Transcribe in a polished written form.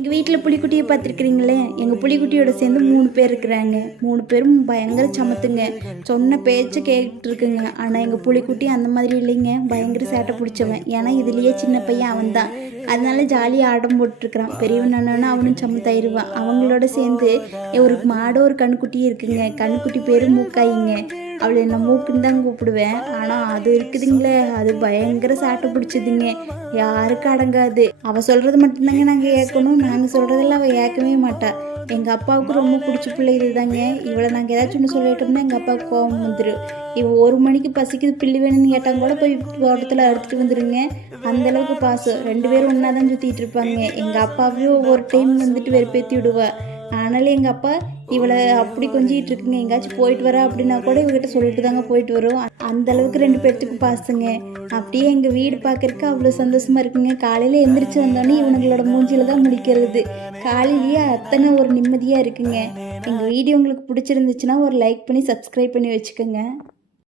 எங்கள் வீட்டில் புலிக்குட்டியை பார்த்துருக்குறீங்களே, எங்கள் புலிக்குட்டியோட சேர்ந்து 3 பேர் இருக்கிறாங்க. 3 பேரும் பயங்கர சமத்துங்க. சொன்ன பேச்சு கேட்டுருக்குங்க. ஆனால் எங்கள் புலிக்குட்டி அந்த மாதிரி இல்லைங்க, பயங்கர சேட்டை பிடிச்சவன். ஏன்னா இதுலேயே சின்ன பையன் அவன் தான். அதனால ஜாலியாக ஆடம் போட்டுருக்குறான். பெரியவன் அண்ணனா அவனும் சமத்தாயிருவான். அவங்களோட சேர்ந்து ஒரு மாடு ஒரு கண்ணுக்குட்டியும் இருக்குங்க. கண்ணுக்குட்டி பேர் மூக்காயிங்க. அவளை நான் மூக்குன்னு தான் கூப்பிடுவேன். ஆனால் அது இருக்குதுங்களே, அது பயங்கர சாட்டை பிடிச்சதுங்க. யாருக்கு அடங்காது. அவள் சொல்கிறது மட்டும்தாங்க நாங்கள் கேட்கணும். நாங்கள் சொல்கிறதெல்லாம் அவள் கேட்கவே மாட்டா. எங்கள் அப்பாவுக்கு ரொம்ப பிடிச்ச பிள்ளை இது தாங்க. இவளை நாங்கள் ஏதாச்சும் ஒன்று சொல்லிட்டோம்னா எங்கள் அப்பாவுக்கு கோவம் வந்துடும். இவள் 1 மணிக்கு பசிக்குது பில்லு வேணும்னு கேட்டால் கூட போய் தோட்டத்தில் அறுத்துட்டு வந்துடுங்க. அந்தளவுக்கு பாசம். 2 பேரும் ஒன்றா தான் சுற்றிட்டு இருப்பாங்க. எங்கள் அப்பாவையும் ஒவ்வொரு டைம் வந்துட்டு வெறுப்பேற்றி விடுவா. ஆனாலும் எங்கள் அப்பா இவளை அப்படி கொஞ்சிகிட்டு இருக்குங்க. எங்கேயாச்சும் போயிட்டு வரா அப்படின்னா கூட இவகிட்ட சொல்லிட்டு தாங்க போயிட்டு வரும். அந்தளவுக்கு 2 பேர்த்துக்கு பாசுங்க. அப்படியே எங்கள் வீடு பார்க்குறக்கு அவ்வளோ சந்தோஷமாக இருக்குங்க. காலையில் எந்திரிச்சு வந்தோடனே இவனுங்களோட மூஞ்சியில் தான் முடிக்கிறது. காலையிலேயே அத்தனை ஒரு நிம்மதியாக இருக்குங்க. எங்கள் வீடியோ உங்களுக்கு பிடிச்சிருந்துச்சுன்னா ஒரு லைக் பண்ணி சப்ஸ்கிரைப் பண்ணி வச்சுக்கோங்க.